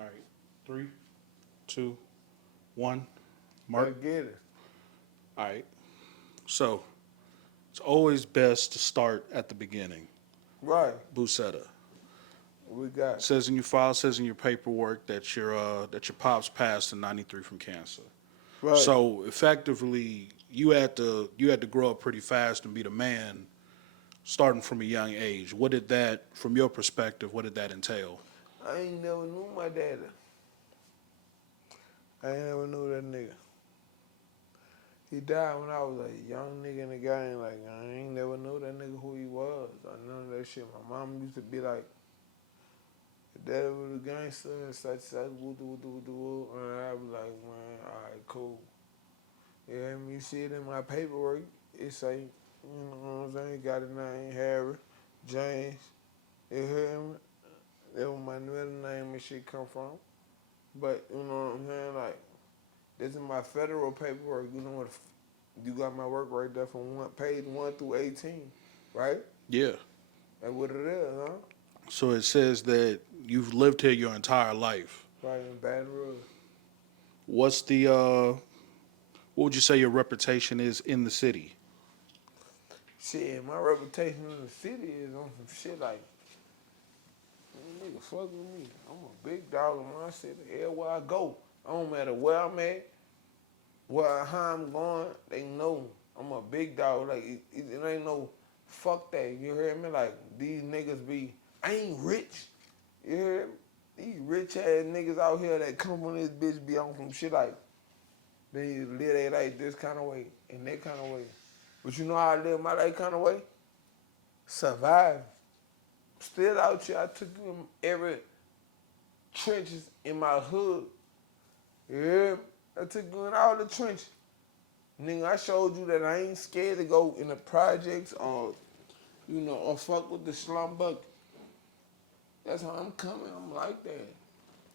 All right. 3, 2, 1. Mark. I get it. All right. So it's always best to start at the beginning. Right. Busetta. We got It says in your file, says in your paperwork that your pops passed in '93 from cancer. right. So effectively, you had to grow up pretty fast and be the man, starting from a young age. What did that, from your perspective, what did that entail? I ain't never knew my daddy. I ain't never knew that nigga. He died when I was a young nigga in the game. Like, I ain't never knew that nigga who he was. Or none of that shit. My mom used to be like, your daddy was a gangster and such, woo, woo, woo, woo. And I was like, man, all right, cool. Yeah, I mean, you see it in my paperwork. It say, you know what I'm saying? He got his name, Harry, James. You hear me? That was my middle name and shit come from. But, you know what I'm saying? Like, this is my federal paperwork. You know what? You got my work right there from page 1 through 18, right? Yeah. That's what it is, huh? So it says that you've lived here your entire life. Right in Baton Rouge. What's the what would you say your reputation is in the city? Shit, my reputation in the city is on some shit like, man, nigga, fuck with me. I'm a big dog in my city. Everywhere I go, I don't matter where I'm at, how I'm going, they know I'm a big dog. Like, it ain't no fuck that. You hear me? Like, these niggas be, I ain't rich. You hear me? These rich ass niggas out here that come on this bitch be on some shit like, they live their life this kind of way and that kind of way. But you know how I live my life kind of way? Survive. Still out here, I took you in every trenches in my hood. Yeah, I took you in all the trenches. Nigga, I showed you that I ain't scared to go in the projects or, or fuck with the slum bucket. That's how I'm coming. I'm like that.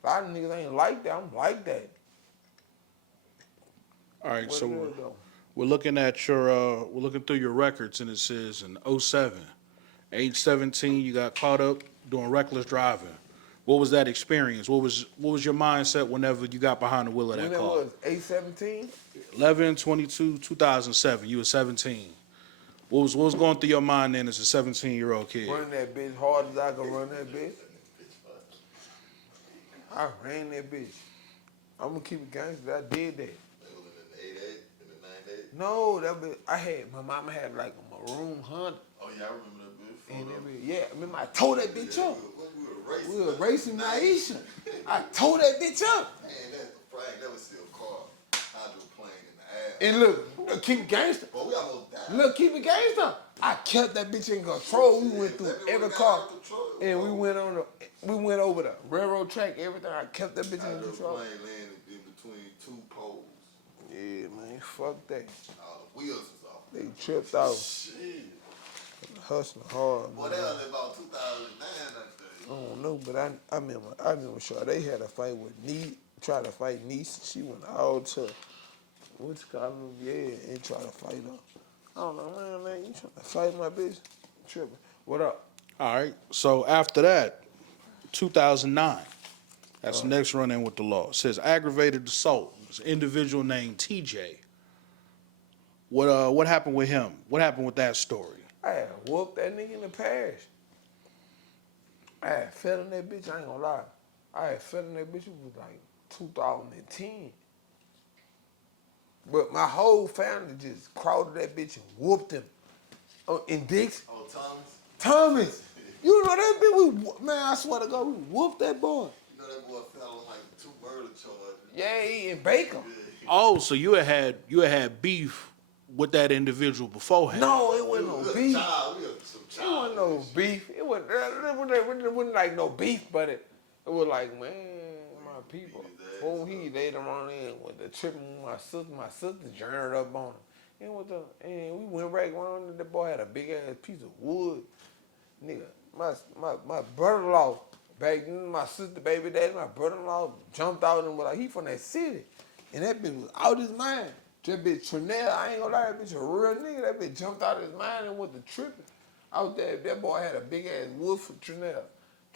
A lot of niggas ain't like that. I'm like that. All right, What so it we're, is though? we're looking at we're looking through your records and it says in '07, age 17, you got caught up doing reckless driving. What was that experience? What was your mindset whenever you got behind the wheel of When that that car? was 817, 11, 22, 2007. You were 17. What was going through your mind then as a 17-year-old kid? running that bitch hard as I could run that bitch. I ran that bitch. I'm gonna keep it gangster. I did that. It was in the 88, in the 98. No, that bitch, my mama had like a maroon Honda. Oh yeah, I remember that bitch. And that bitch, yeah, remember I tore that bitch up. We We were were racing. racing Naisha. I tore that bitch up. Man, that's Frank. That was still a car. Hydroplane in the ass. And look, keep it gangster. But we almost died. Look, keep it gangster. I kept that bitch in control. We went through every car, and we went over the railroad track. Everything. I kept that bitch in control. Hydroplane landed in between two poles. Yeah, man, fuck that. All the wheels was off. They tripped out, Shit. hustling hard. Boy, Man. that was about 2009 that day. I don't know, but I remember sure they had a fight with try to fight Niece. She went all to what's called yeah, and try to fight her. I don't know, man, you trying to fight my bitch? Tripping. What up? All right. So after that, 2009. That's the next run in with the law. It says aggravated assault. It's an individual named TJ. What happened with him? What happened with that story? I had whooped that nigga in the parish. I had fell in that bitch, I ain't gonna lie. I had fell in that bitch, it was like 2010. But my whole family just crowded that bitch and whooped him. Oh, in Dix, Oh, Thomas. Thomas, you know that bitch, man, I swear to God, we whooped that boy. You know that boy fell on like 2 murder charges. Yeah, he in Baker. Oh, so you had beef with that individual beforehand. No, it wasn't no beef. We were some It child. wasn't no beef. It wasn't like no beef, but it was like, man, my people. Oh, he laid around in with the tripping with my sister journeyed up on him. And we went back around and the boy had a big ass piece of wood. Nigga, my brother-in-law, back then, my sister, baby daddy, my brother-in-law jumped out and was like, he from that city. And that bitch was out his mind. That bitch Trinell, I ain't gonna lie, that bitch a real nigga. That bitch jumped out his mind and went to tripping. Out there, that boy had a big ass wood for Trinell.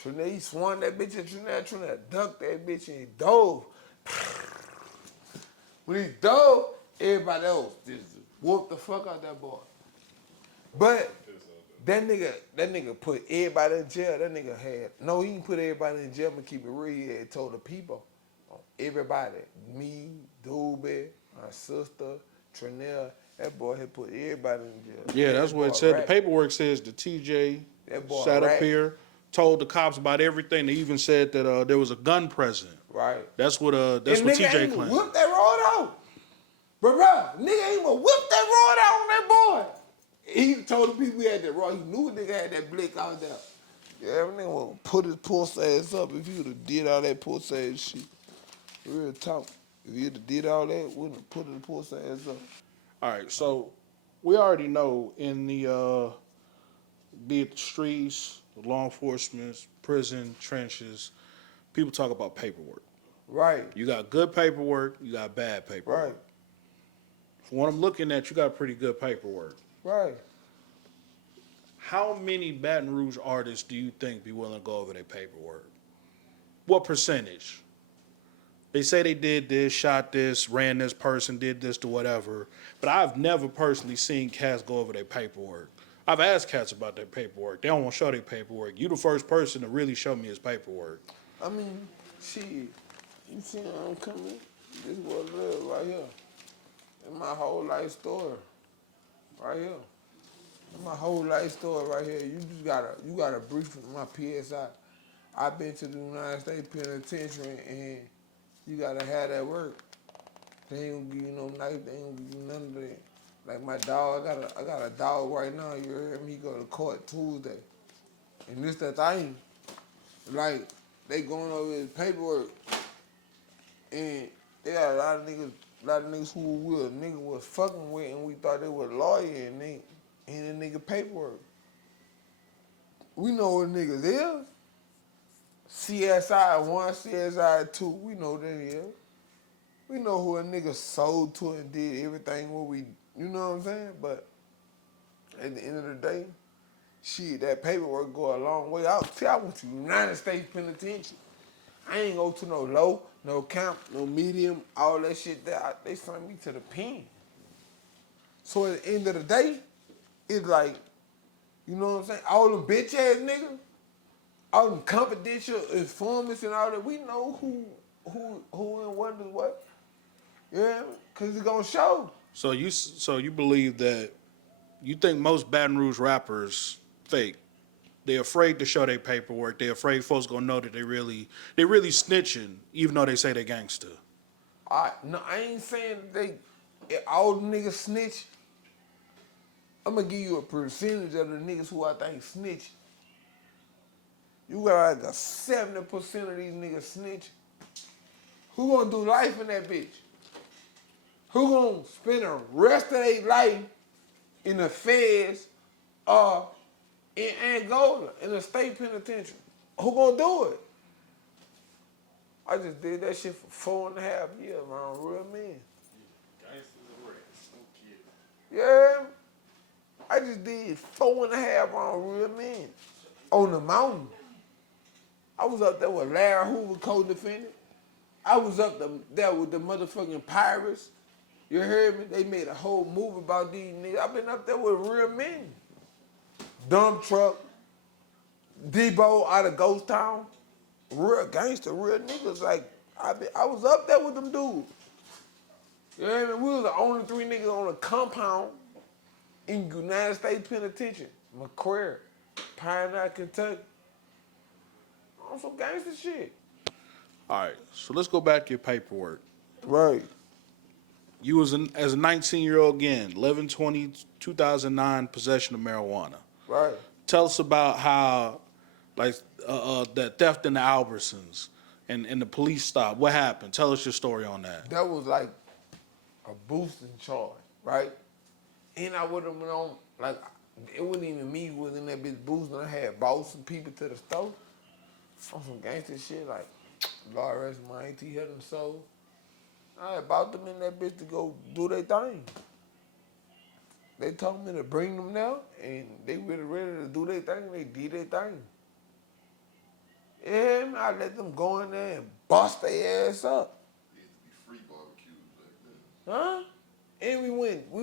Trinell, he swung that bitch at Trinell ducked that bitch and he dove. When he dove, everybody else just whooped the fuck out that boy. But that nigga put everybody in jail. That nigga he didn't put everybody in jail and keep it real. He had told the people, everybody, me, Doobie, my sister, Trinell, that boy had put everybody in jail. Yeah, that's That what boy it said. rat. The paperwork says the TJ That boy sat up rat. here, told the cops about everything. They even said that there was a gun present. Right. That's what And TJ nigga ain't claimed. whipped that rod out. But bro, nigga ain't even whipped that rod out on that boy. He told the people he had that rod. He knew a nigga had that blick out there. Yeah, that nigga would put his pussy ass up if he would have did all that pussy ass shit. Real talk. If he would have did all that, wouldn't have put his pussy ass up. All right, so we already know in the be it the streets, the law enforcement, prison, trenches, people talk about paperwork. Right. You got good paperwork, you got bad paperwork. Right. From what I'm looking at, you got pretty good paperwork. Right. How many Baton Rouge artists do you think be willing to go over their paperwork? What percentage? They say they did this, shot this, ran this person, did this to whatever, but I've never personally seen cats go over their paperwork. I've asked cats about their paperwork. They don't want to show their paperwork. You the first person to really show me his paperwork. I mean, shit. You see how I'm coming? This is what it is right here. It's my whole life story. Right here. It's my whole life story right here. You gotta brief from my PSI. I've been to the United States Penitentiary and you gotta have that work. They ain't gonna give you no knife, they ain't gonna give you none of that. Like my dog, I got a dog right now, you heard me, he go to court Tuesday. And this the thing, like, they going over his paperwork and they got a lot of niggas who was fucking with and we thought they was lawyer and they in the nigga paperwork. We know what niggas is. CSI 1, CSI 2, we know that is. We know who a nigga sold to and did everything what we, you know what I'm saying? But at the end of the day, shit, that paperwork go a long way. I went to United States Penitentiary. I ain't go to no low, no camp, no medium, all that shit there. They sent me to the pen. So at the end of the day, it's like, you know what I'm saying? All them bitch ass niggas, all them confidential informants and all that, we know who and what is what. Yeah, cause it's gonna show. So you believe that you think most Baton Rouge rappers fake? They're afraid to show their paperwork. They're afraid folks gonna know that they really snitching, even though they say they gangster. I ain't saying all the niggas snitch. I'm gonna give you a percentage of the niggas who I think snitch. You got like a 70% of these niggas snitch. Who gonna do life in that bitch? Who gonna spend the rest of their life in the feds or in Angola in the state penitentiary? Who gonna do it? I just did that shit for 4.5 years, man. Real men. Yeah. I just did 4.5 on Real Men on the mountain. I was up there with Larry Hoover, co-defendant. I was up there with the motherfucking Pirates. You heard me? They made a whole movie about these niggas. I've been up there with Real Men. Dump Truck, Debo out of Ghost Town. Real gangster, real niggas. Like, I was up there with them dudes. You heard me? We was the only 3 niggas on the compound in United States Penitentiary, McQuarrie, Pioneer, Kentucky. On some gangster shit. All right, so let's go back to your paperwork. Right. You was as a 19-year-old again, 11/20/2009, possession of marijuana. Right. Tell us about how, like, that theft in the Albertsons and the police stop. What happened? Tell us your story on that. That was like a boosting charge, right? And I would have been on, like, it wasn't even me who was in that bitch boosting. I had bought some people to the store on some gangster shit, like, Lord rest my auntie had them sold. I had bought them in that bitch to go do their thing. They told me to bring them now, and they really ready to do their thing. They did their thing. Yeah, man, I let them go in there and bust their ass up. It used to be free barbecues back then. Huh? And we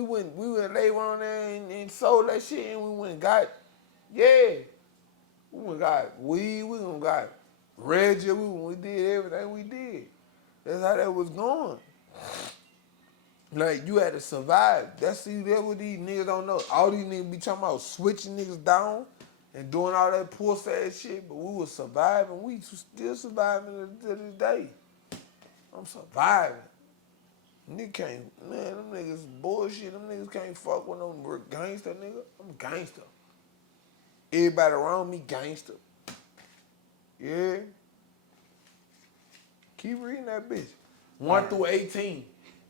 went later on there and sold that shit, and we went and got, yeah, we went and got weed, we went and got Reggie, we did everything we did. That's how that was going. Like, you had to survive. That's what these niggas don't know. All these niggas be talking about switching niggas down and doing all that pussy ass shit, but we was surviving. We still surviving to this day. I'm surviving. Nigga can't, man, them niggas bullshit. Them niggas can't fuck with them gangster nigga. I'm gangster. Everybody around me gangster. Yeah. Keep reading that bitch. 1 through 18.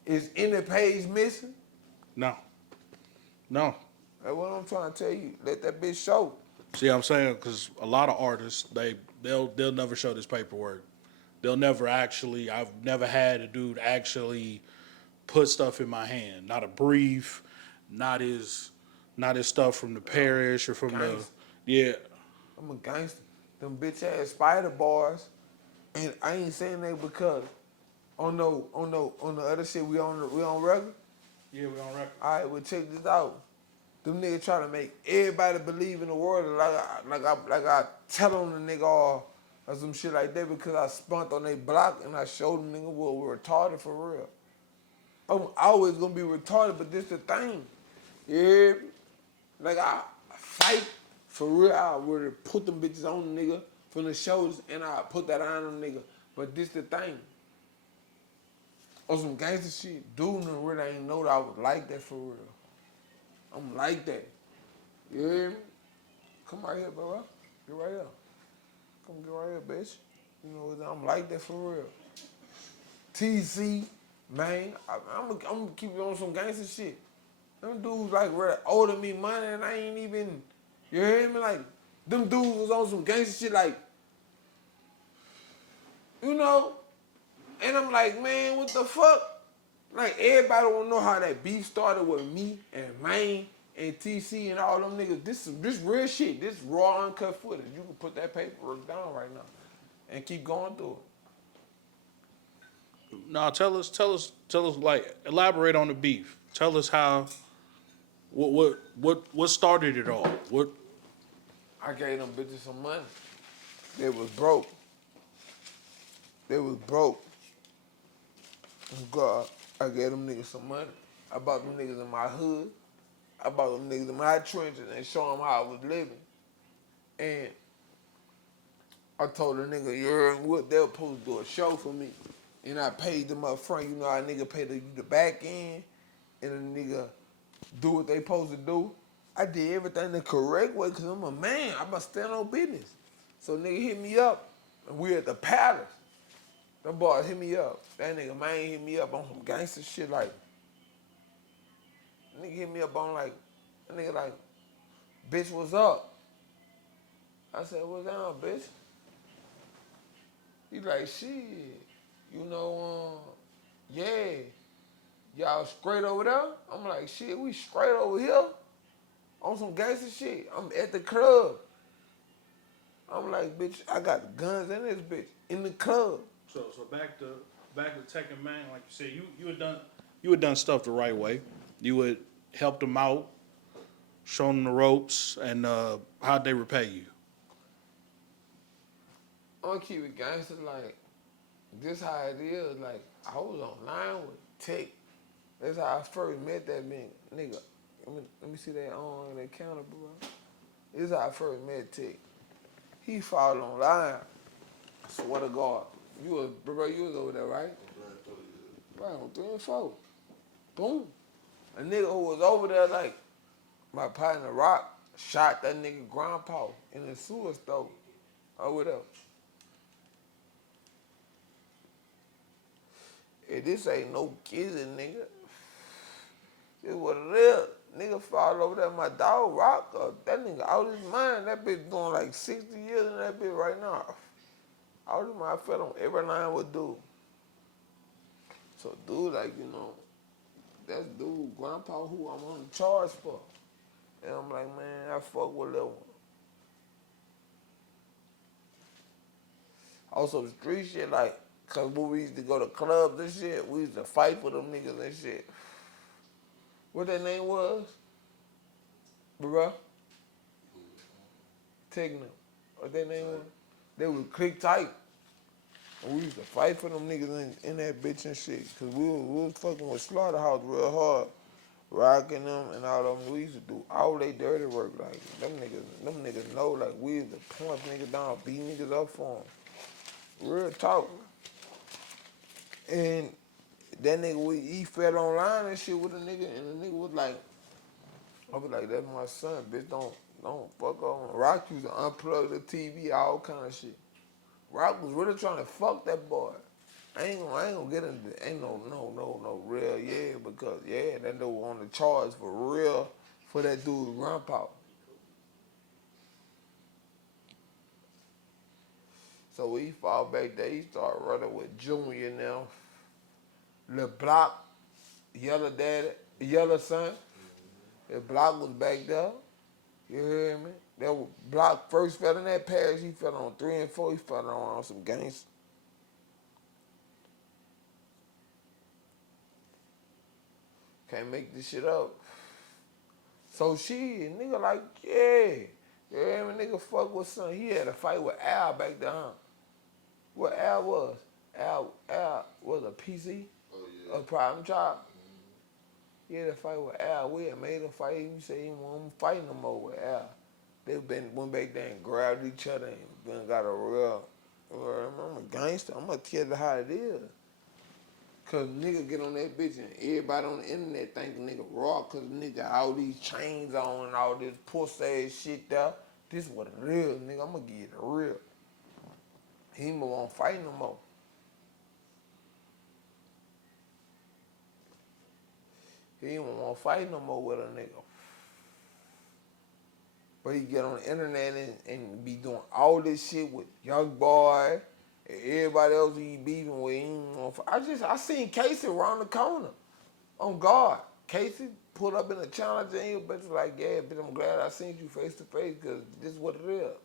Is any page missing? No. No. That's what I'm trying to tell you. Let that bitch show. See what I'm saying? Because a lot of artists, they'll never show this paperwork. They'll never actually, I've never had a dude actually put stuff in my hand. Not a brief, not his stuff from the parish or from Gangsta. yeah. I'm a gangster. Them bitch ass spider bars. And I ain't saying that because on the other shit we on record. Yeah, we on record. All right, well check this out. Them niggas trying to make everybody believe in the world like I tell on the nigga or some shit like that because I spunked on their block and I showed them nigga what we're retarded for real. I'm always gonna be retarded, but this the thing. Yeah, like I fight for real. I would put them bitches on the nigga from the shoulders and I put that on the nigga. But this the thing. On some gangster shit, dude really ain't know that I was like that for real. I'm like that. You hear me? Come right here, bro. Get right here. Come get right here, bitch. You know, I'm like that for real. TC, man, I'm gonna keep you on some gangster shit. Them dudes like really owed me money and I ain't even, you hear me? Like, them dudes was on some gangster shit like, you know? And I'm like, man, what the fuck? Like, everybody wanna know how that beef started with me and Maine and TC and all them niggas. This real shit. This raw, uncut footage. You can put that paperwork down right now and keep going through it. No, tell us, like, elaborate on the beef. Tell us how, what started it all? What? I gave them bitches some money. They was broke. They was broke. God, I gave them niggas some money. I bought them niggas in my hood. I bought them niggas in my trenches and show them how I was living. And I told the nigga, you heard what, they were supposed to do a show for me. And I paid them up front. You know how a nigga pay the back end and a nigga do what they supposed to do. I did everything the correct way because I'm a man. I must stand on business. So nigga hit me up and we at the palace. Them boys hit me up. That nigga man hit me up on some gangster shit like, nigga hit me up on like, that nigga like, bitch, what's up? I said, what's down, bitch? He like, shit, you know, yeah, y'all straight over there? I'm like, shit, we straight over here on some gangster shit. I'm at the club. I'm like, bitch, I got guns in this bitch, in the club. So back to Tekken Man, like you said, you had done stuff the right way. You had helped them out, shown them the ropes, and how'd they repay you? I'm gonna keep it gangster, like, this how it is, like, I was online with Tech. That's how I first met that nigga. Let me see that on that counter, bro. This how I first met Tech. He followed online. I swear to God. You was over there, right? Right, on 3 and 4. Boom. A nigga who was over there, like, my partner Rock, shot that nigga grandpa in the sewer stove over there. Hey, this ain't no kidding, nigga. This what it is. Nigga fall over there, my dog Rock, that nigga out his mind. That bitch doing like 60 years in that bitch right now. Out his mind, I felt on every line with dude. So dude, like, you know, that's dude, grandpa who I'm on charge for. And I'm like, man, I fuck with that one. Also the street shit, like, cause when we used to go to clubs and shit, we used to fight for them niggas and shit. What that name was? Bruh? Techno. What that name was? They was click tight. And we used to fight for them niggas in that bitch and shit. Cause we was fucking with Slaughterhouse real hard. Rocking them and all them. We used to do all they dirty work. Like, them niggas know, like, we used to punch niggas down, beat niggas up for them. Real talk. And that nigga, he fell online and shit with a nigga, and the nigga was like, I was like, that's my son, bitch, don't fuck on. Rock used to unplug the TV, all kind of shit. Rock was really trying to fuck that boy. I ain't gonna get into, ain't no real, yeah, because, yeah, that dude on the charge for real for that dude's grandpa. So when he fall back there, he started running with Junior now. Lil Block, Yellow Daddy, Yellow Son. The Block was back there. You hear me? That was Block first fell in that parish. He fell on 3 and 4. He fell on some gangsters. Can't make this shit up. So shit, nigga like, yeah. You hear me? Nigga fuck with son. He had a fight with Al back there, huh? What Al was? Al was a PC? Oh, yeah. A problem child. He had a fight with Al. We had made him fight. He said he didn't want him fight no more with Al. They went back there and grabbed each other and then got a real, I'm a gangster. I'm gonna tell you how it is. Cause nigga get on that bitch and everybody on the internet think nigga raw cause nigga got all these chains on and all this pussy ass shit there. This what it is, nigga. I'm gonna give you the real. He ain't won't fight no more. He ain't want to fight no more with a nigga. But he get on the internet and be doing all this shit with Young Boy and everybody else he beefing with. He ain't want to fight. I seen Casey around the corner on guard. Casey pulled up in a challenge and he was bitch like, yeah, bitch, I'm glad I seen you face to face because this is what it is.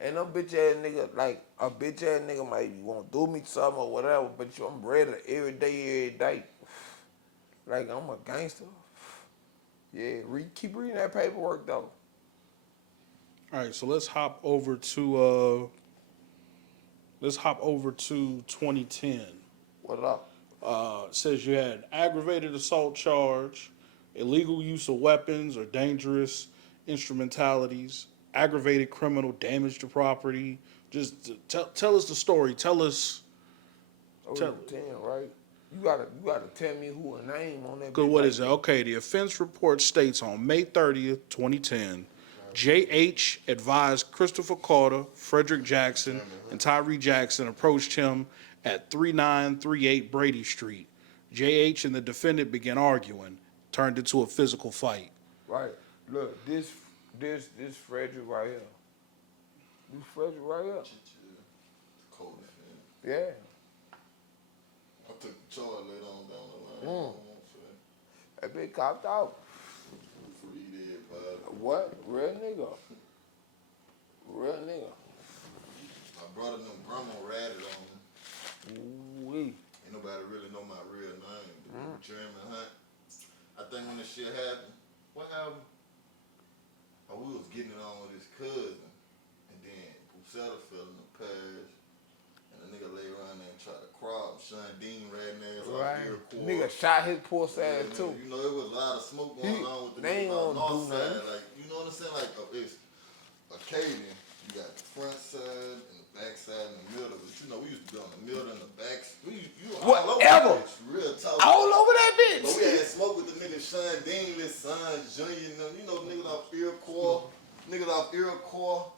And them bitch ass nigga, like a bitch ass nigga might want to do me something or whatever, but I'm ready every day. Like I'm a gangster. Yeah, keep reading that paperwork though. All right, so let's hop over to 2010. What up? It says you had aggravated assault charge, illegal use of weapons or dangerous instrumentalities, aggravated criminal damage to property. Just tell us the story. Tell us. Oh, Tell- 10, right? You gotta tell me who a name on that. Good, bitch what like is it? Okay, the offense report states on May 30th, 2010, J.H. advised Christopher Carter, Frederick Jackson, and Tyree Jackson approached him at 3938 Brady Street. J.H. and the defendant began arguing, turned into a physical fight. Right. Look, this Frederick right here. This Frederick right here. Cold fan. Yeah. I took the charge later on down the line. That bitch copped out. Freed everybody. What? Real nigga. Real nigga. My brother and them grandma ratted on me. Ooh-wee. Ain't nobody really know my real name. Jeremy Hunt. I think when this shit happened, what happened? Oh, we was getting it on with his cousin. And then Pusetta fell in the parish. And the nigga lay around there and tried to crop. Sean Dean ran there. Right. Iroquois. Nigga shot his poor ass too. You know, it was a lot of smoke going on with the they ain't niggas on the gonna north do side. nothing. Like, you know what I'm saying? Like, it's Acadian. You got the front side and the back side and the middle. But you know, we used to be on the middle and the back. You all over Whatever. that bitch, real talk. All over that bitch. But we had smoke with the niggas Sean Dean, his son, Junior, and them. You know, niggas off Iroquois. Niggas off Iroquois.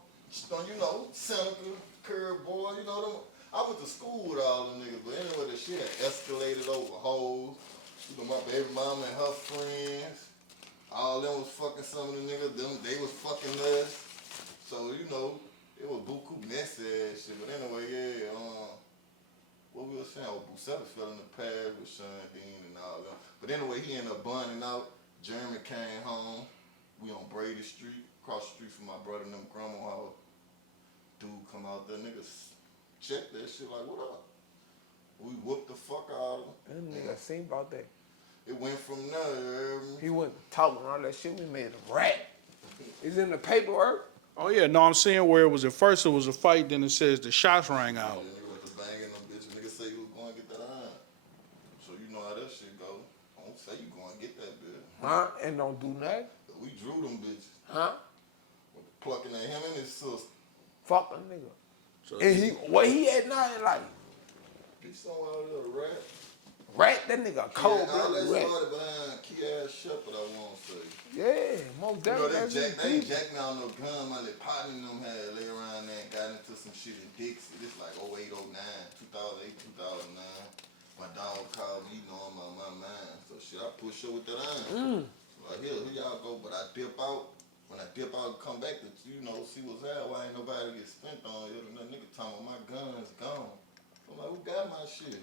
You know, Seneca, Curb Boy, you know them. I went to school with all them niggas, but anyway, the shit had escalated over hoes. You know, my baby mama and her friends. All them was fucking some of the niggas. They was fucking us. So, you know, it was buku messy ass shit. But anyway, yeah, what we were saying, Busetta fell in the past with Sean Dean and all them. But anyway, he ended up burning out. Jeremy came home. We on Brady Street, across the street from my brother and them grandma house. Dude come out there, niggas check that shit like, what up? We whooped the fuck out of him. That nigga seen about that. It went from there, you hear me? He went talking all that shit. We made a rat. It's in the paperwork. Oh yeah, no, I'm seeing where it was at first it was a fight, then it says the shots rang out. And nigga went to banging them bitches. Nigga say you was going to get that iron. So you know how that shit go. Don't say you going to get that bitch. Huh? And don't do nothing. We drew them bitches. Huh? Plucking at him and his sister. Fuck a nigga. So And he, where he at now in life? He somewhere out there, a rat. Rat? That nigga a cold All that blooded rat. started behind Key-Ass Shepherd, I want to say. Yeah, most You know, definitely. they ain't jack me on no gun. My little partner and them had lay around there and got into some shit in Dixie. This like 08, 09, 2008, 2009. My dog called me, you know, I'm on my mind. So shit, I push her with that iron. Like, here y'all go. But I dip out. When I dip out and come back to, you know, see what's out, why ain't nobody get spent on it? And that nigga talking about my gun's gone. I'm like, who got my shit?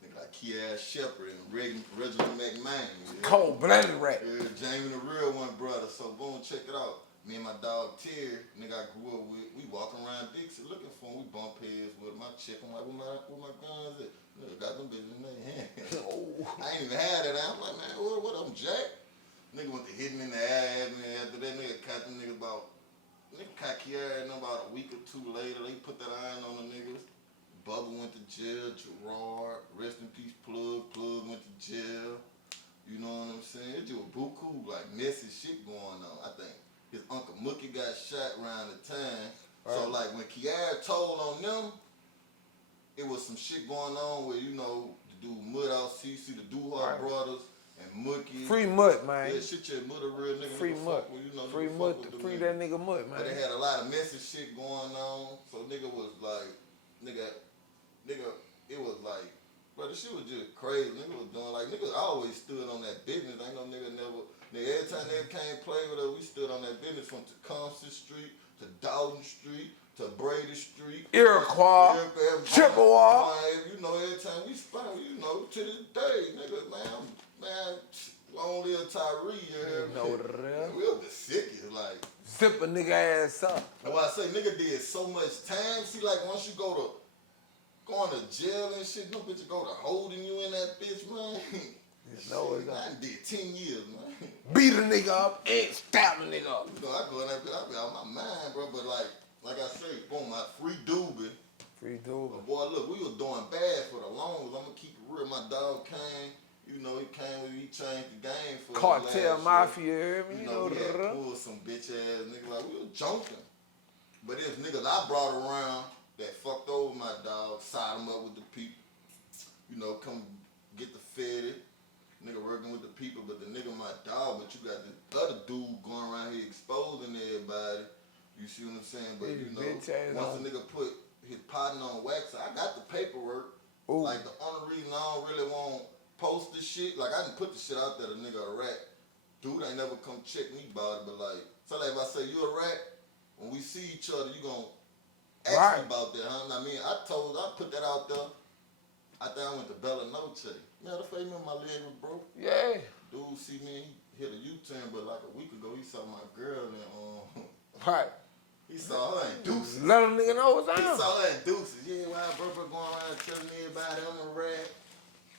Nigga like Key-Ass Shepherd and Reginald McMahon. Yeah. Cold blooded rat. Yeah, Jamie the real one brother. So boom, check it out. Me and my dog Terry, nigga I grew up with, we walking around Dixie looking for him. We bump heads with my chick. I'm like, where my guns at? Nigga got them bitches in their hand. I ain't even had it. I'm like, man, what up, Jack? Nigga went to hit him in the eye at me. After that, nigga caught them niggas caught Kiara about a week or two later. They put that iron on the niggas. Bubba went to jail. Gerard, rest in peace, Plug went to jail. You know what I'm saying? It's just buku, like messy shit going on. I think his Uncle Mookie got shot around the time. Right. So like when Kiara told on them, it was some shit going on where, you know, the dude Mud Out CC, the Duhart brothers, and Mookie. Free Mud, man. Yeah, shit, your mud a real nigga. Free Mud. With, you know, free Mud. Free that nigga Mud, man. But they had a lot of messy shit going on. So nigga was like, nigga, it was like, bro, this shit was just crazy. Nigga was doing like, nigga always stood on that business. Ain't no nigga never, every time they came play with us, we stood on that business from Tecumseh Street to Dalton Street to Brady Street. Iroquois, Chippewa. You know, every time we spun, you know, to this day, nigga, man, long live Tyree, you know the real. We was the sickest, like. Zip a nigga ass up. That's why I say nigga did so much time. See, like once you going to jail and shit, no bitch go to holding you in that bitch, man. No, it's I did 10 years, man. Beat a nigga up and stab a nigga up. You know, I go in that bitch, I be out my mind, bro. But like I say, boom, my free doobie. Free doobie. But boy, look, we was doing bad for the longest. I'm gonna keep it real. My dog came. You know, he changed the game for Cartel Mafia, year. You know, we had pulled some bitch ass niggas, like we was joking. But there's niggas I brought around that fucked over my dog, side him up with the people. You know, come get the fetty. Nigga working with the people, but the nigga my dog, but you got the other dude going around here exposing everybody. You see what I'm saying? But you know, once a nigga put his partner on wax, I got the paperwork. Ooh. Like the only reason I don't really want post this shit, like I didn't put the shit out there, the nigga a rat. Dude ain't never come check me about it, but like, so like if I say you a rat, when we see each other, you gon' ask me about that, huh? I mean, I put that out there. I think I went to Bella Noche. Matter of fact, remember my leg was broke? Yeah. Dude see me, he hit a U-turn, but like a week ago, he saw my girl and right. He saw her in Deuces. Let a nigga know what's He on. saw her in Deuces. Yeah, why brother going around telling everybody I'm a rat.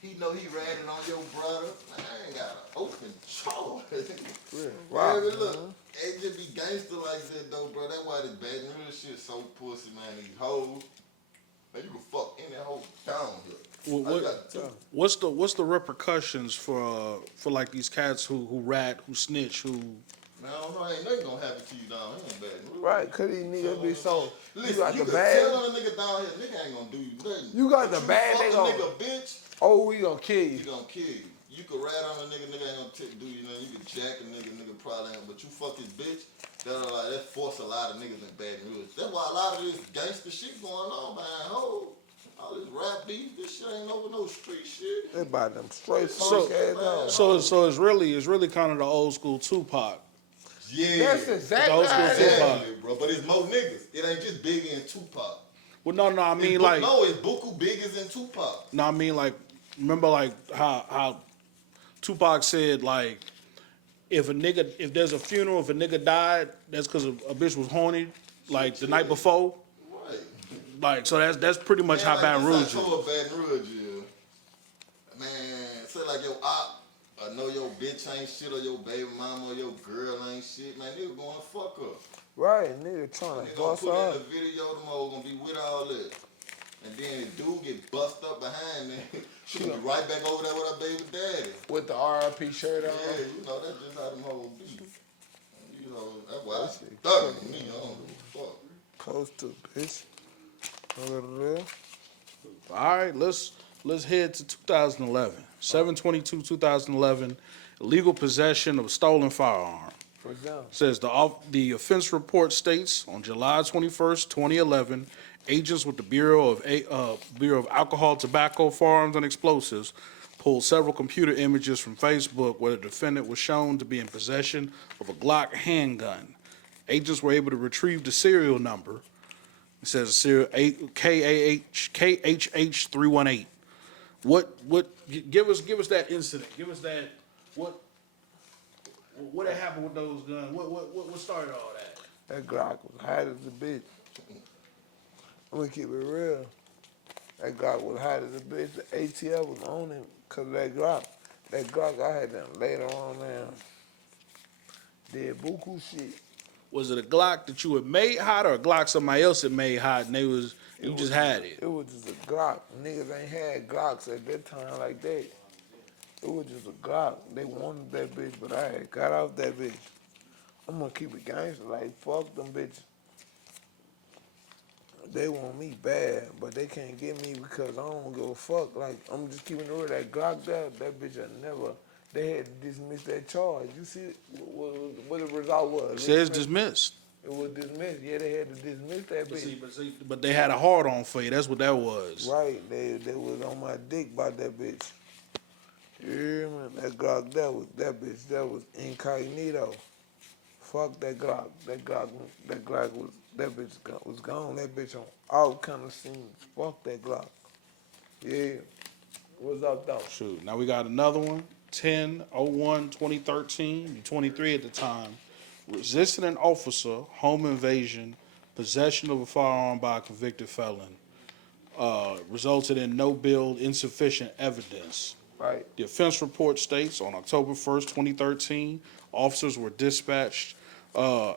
He know he ratted on your brother. Man, I ain't got an open charge. Wow. Baby, look, it just be gangster like that though, bro. That's why this Baton Rouge shit so pussy, man. These hoes, man, you can fuck any hoe down here. What's the repercussions for like these cats who rat, who snitch, who? Man, I don't know. Ain't nothing gonna happen to you down here in Baton Rouge. Right, cause these niggas be so. Listen, you got you the can bad. tell on a nigga down here, nigga ain't gonna do you nothing. You got but the bad nigga, bitch. Oh, we gonna kill you. He gonna kill you. You can rat on a nigga, nigga ain't gonna do you nothing. You can jack a nigga probably ain't. But you fuck his bitch, that force a lot of niggas in Baton Rouge. That's why a lot of this gangster shit going on behind hoes. All this rap beef, this shit ain't over no street shit. They buy them straight funk ass hoes. So it's really kind of the old school Tupac. Yeah, that's exactly bro. But it's more niggas. It ain't just Biggie and Tupac. Well, no, I mean like no, it's Buku Biggies and Tupac. No, I mean like remember like how Tupac said like if there's a funeral, if a nigga died, that's because a bitch was horny, like the night before. Right. Like, so that's pretty much how Baton Rouge I is. told Baton Rouge, man, say like your op, I know your bitch ain't shit or your baby mama or your girl ain't shit, man, nigga going fuck her. Right, nigga trying They to gonna bust put in up. the video, them hoes gonna be with all that. And then the dude get bust up behind me. She gonna be right back over there with her baby daddy. With the RIP shirt on. Yeah, you know, that's just how them hoes be. You know, that's why That I shit thug crazy. me, I don't give a fuck. Close to bitch. Over there. All right, let's head to 2011. 7/22/2011, illegal possession of a stolen firearm. For example. Says the offense report states on July 21st, 2011, agents with the Bureau of Alcohol, Tobacco, Firearms, and Explosives pulled several computer images from Facebook where the defendant was shown to be in possession of a Glock handgun. Agents were able to retrieve the serial number. It says serial KHH 318. Give us that incident. Give us that what had happened with those guns? What started all that? That Glock was hot as a bitch. I'm gonna keep it real. That Glock was hot as a bitch. The ATL was on him because of that Glock. That Glock I had them later on now. Did buku shit. Was it a Glock that you had made hot or a Glock somebody else had made hot and you just had it? It was just a Glock. Niggas ain't had Glocks at that time like that. It was just a Glock. They wanted that bitch, but I had got out that bitch. I'm gonna keep it gangster, like fuck them bitches. They want me bad, but they can't get me because I don't give a fuck. Like, I'm just keeping it real. That Glock there, that bitch I never, they had to dismiss that charge. You see what the result was? It says dismissed. It was dismissed. Yeah, they had to dismiss that bitch. But they had a hard on for you. That's what that was. Right, they was on my dick about that bitch. You hear me? That Glock, that was incognito. Fuck that Glock. That bitch was gone. That bitch on all kind of scenes. Fuck that Glock. Yeah. What's up though? Shoot. Now we got another one. 10/01/2013. You're 23 at the time. Resisting an officer, home invasion, possession of a firearm by a convicted felon. Resulted in no bail, insufficient evidence. Right. The offense report states on October 1st, 2013, officers were dispatched to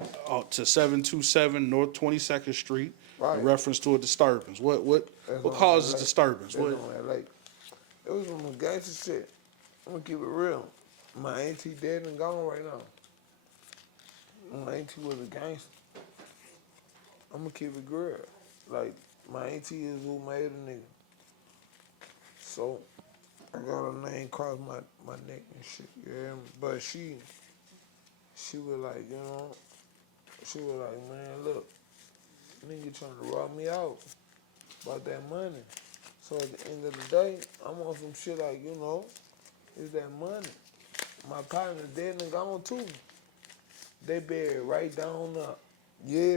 727 North 22nd Street Right. in reference to a disturbance. What That's causes on LA. disturbance? That's What? on LA. It was some gangster shit. I'm gonna keep it real. My auntie dead and gone right now. My auntie was a gangster. I'm gonna keep it real. Like, my auntie is who made a nigga. So, I got her name across my neck and shit, you hear me? But she was like, you know, she was like, man, look, nigga trying to rob me out about that money. So at the end of the day, I'm on some shit like, you know, it's that money. My partner dead and gone too. They buried right down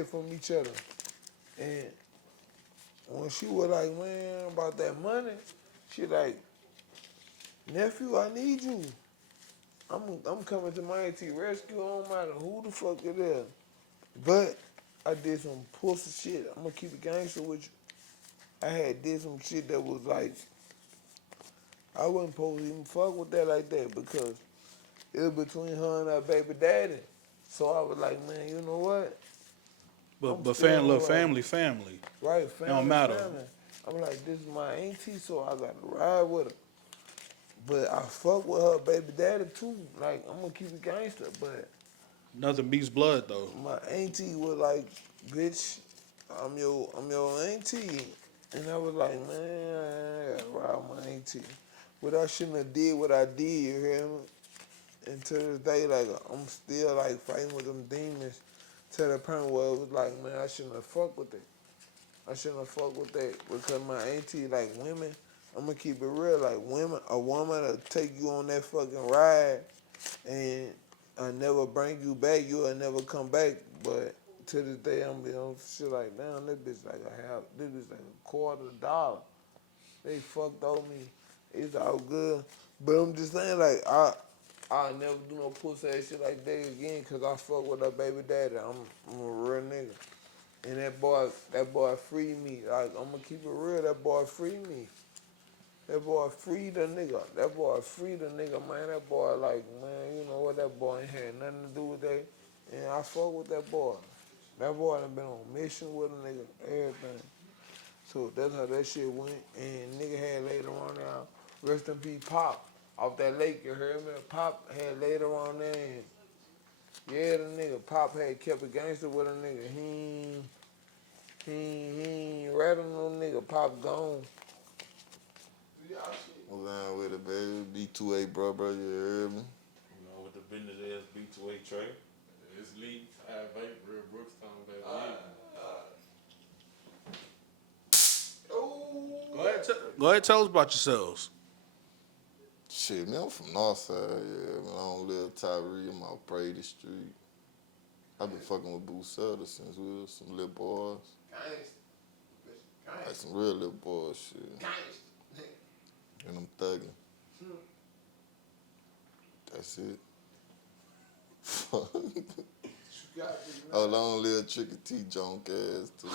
from each other. And when she was like, man, about that money, she like, nephew, I need you. I'm coming to my auntie rescue. It don't matter who the fuck it is. But I did some pussy shit. I'm gonna keep it gangster with you. I had did some shit that was like, I wasn't supposed to even fuck with that like that because it was between her and her baby daddy. So I was like, man, you know what? But still family. Right, family. Don't matter. Family. I'm like, this is my auntie, so I got to ride with her. But I fuck with her baby daddy too. Like, I'm gonna keep it gangster, but Nothing beats blood though. my auntie was like, bitch, I'm your auntie. And I was like, man, I gotta ride with my auntie. But I shouldn't have did what I did, you hear me? And to this day, like, I'm still like fighting with them demons to the point where it was like, man, I shouldn't have fucked with it. I shouldn't have fucked with that because my auntie, like women, I'm gonna keep it real, like women, a woman will take you on that fucking ride and I never bring you back, you'll never come back. But to this day, I'm be on shit like, damn, this bitch like this bitch like $250. They fucked on me. It's all good. But I'm just saying, like, I I'll never do no pussy ass shit like that again, cause I fuck with her baby daddy. I'm a real nigga. And that boy freed me. Like, I'ma keep it real, that boy freed me. That boy freed the nigga. That boy freed the nigga, man. That boy, like, man, you know what, that boy ain't had nothing to do with that. And I fuck with that boy. That boy done been on mission with a nigga, everything. So that's how that shit went. And nigga had later on now, rest in peace, Pop. Off that lake, you heard me? Pop had later on there. And yeah, the nigga, Pop had kept a gangster with a nigga. He ain't rattle no nigga. Pop gone. What's down with it, baby? B2A, bro, you heard me? You know what the business is, B2A trade. It's Lee, Five Vape, Real Brookstown, baby. Go ahead, tell us about yourselves. Shit, man, I'm from Northside, yeah, man. I don't live Tyree, I'm out Brady Street. I've been fucking with Boo Sutter since we was some little boys. Like some real little boys, shit. And I'm thugging. That's it. Oh, long little Tricky T junk ass, too.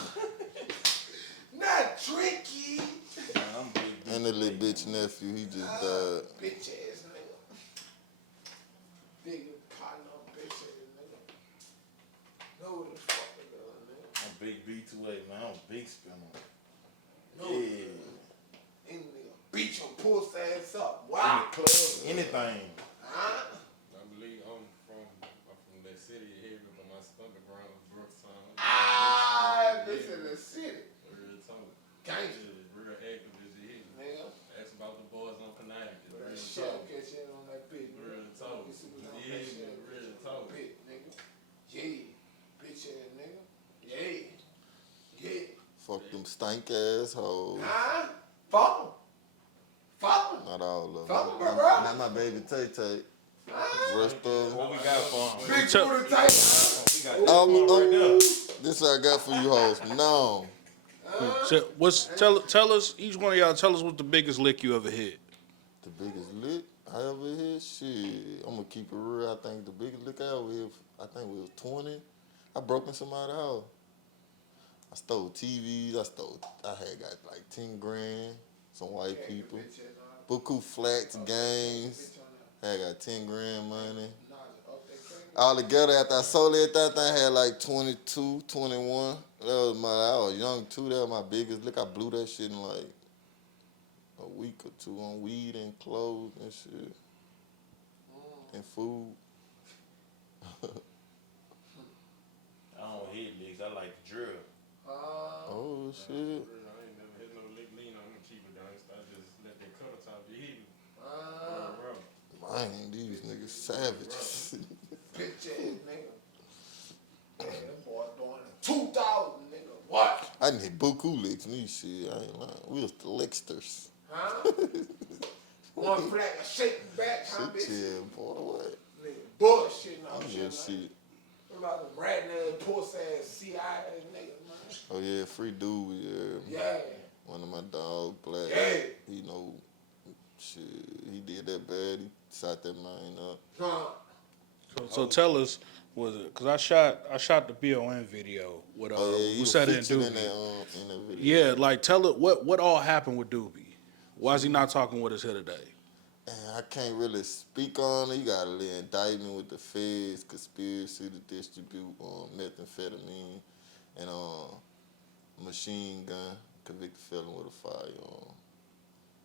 Not tricky. I'm big And the little bitch nephew, he just died. Bitch ass nigga. Big partner, bitch ass nigga. Know what the fuck it is, nigga. I'm big B2A, man. I'm a big spinner. No. Yeah. Any nigga beat your pussy ass up. In Wow. the club, anything. Huh? I believe I'm from that city here, but my stomach around Brookstown. This is the city. Real talk. Gangster. Real active as it is. Nigga. Ask about the boys on Connecticut. But that Real shit talk. catch in on that bitch. Real talk. You see what's on Yeah, that shit? real talk. Bitch, nigga. Yeah. Bitch ass nigga. Yeah. Yeah. Fuck them stank ass hoes. Huh? Fuck 'em. Fuck 'em. Not all of Fuck 'em, them. bro. Not my baby Tay Tay. Huh? Rest of them. What we got for him? Big Tell- booty tight. We got this one right there. This I got for you hoes. No. So, tell us, each one of y'all, tell us what the biggest lick you ever hit. The biggest lick I ever hit? Shit. I'm gonna keep it real. I think the biggest lick I ever hit, I think we was 20. I broke in somebody's house. I stole TVs. I had got like 10 grand. Some white people. Buku flats, games. I got 10 grand money. All together, after I sold everything, I think I had like 22, 21. I was young too. That was my biggest lick. I blew that shit in like a week or two on weed and clothes and shit. And food. I don't hit licks. I like to drill. Oh, shit. I ain't never hit no lick lean. I'm gonna keep it down. I just let that cutter top be hitting. Man, these niggas savages. Bitch ass nigga. Man, that boy doing it. 2,000 nigga. What? I done hit buku licks and these shit. I ain't lying. We was the licksters. Huh? One flag, a shaking back, huh, Shit, bitch? yeah, boy, what? Nigga, bullshitting all I'm shit. just Like, shit. what about them ratting ass, pussy ass, CIA ass niggas, man? Oh, yeah, free dude, yeah. Yeah. One of my dogs, Black. Yeah. He know, shit, he did that bad. He shot that man up. Huh? So tell us, was it? Cause I shot the BON video with Oh, yeah, he who was said it in featured in Doobie. that video. Yeah, like tell it what all happened with Doobie. Why is he not talking with us here today? And I can't really speak on it. You got a little indictment with the feds, conspiracy to distribute methamphetamine and machine gun, convicted felon with a firearm.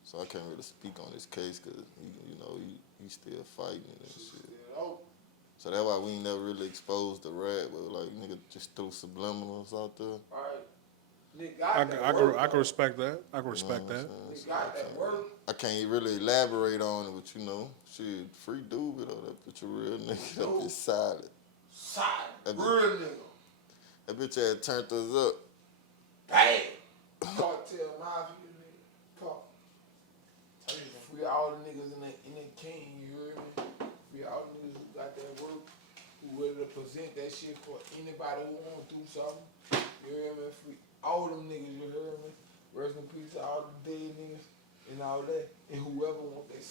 So I can't really speak on this case because he's still fighting and shit. Oh, So that's why we ain't never really exposed the rat, but like nigga just threw subliminals out there. all right. Nigga I got that work, can though. respect that. I can respect You know that. what I'm saying? Nigga got that work. I can't really elaborate on it, but shit, free dude, that bitch a real nigga. That bitch solid. Side. That Real bitch- nigga. That bitch had turned us up. Bam! Cartel mafia, nigga. Fuck. Free all the niggas in that king, you heard me? Free all the niggas who got that work, who ready to present that shit for anybody who wanna do something. You heard me? Free all them niggas, you heard me? Rest in peace to all the dead niggas and all that. And whoever want their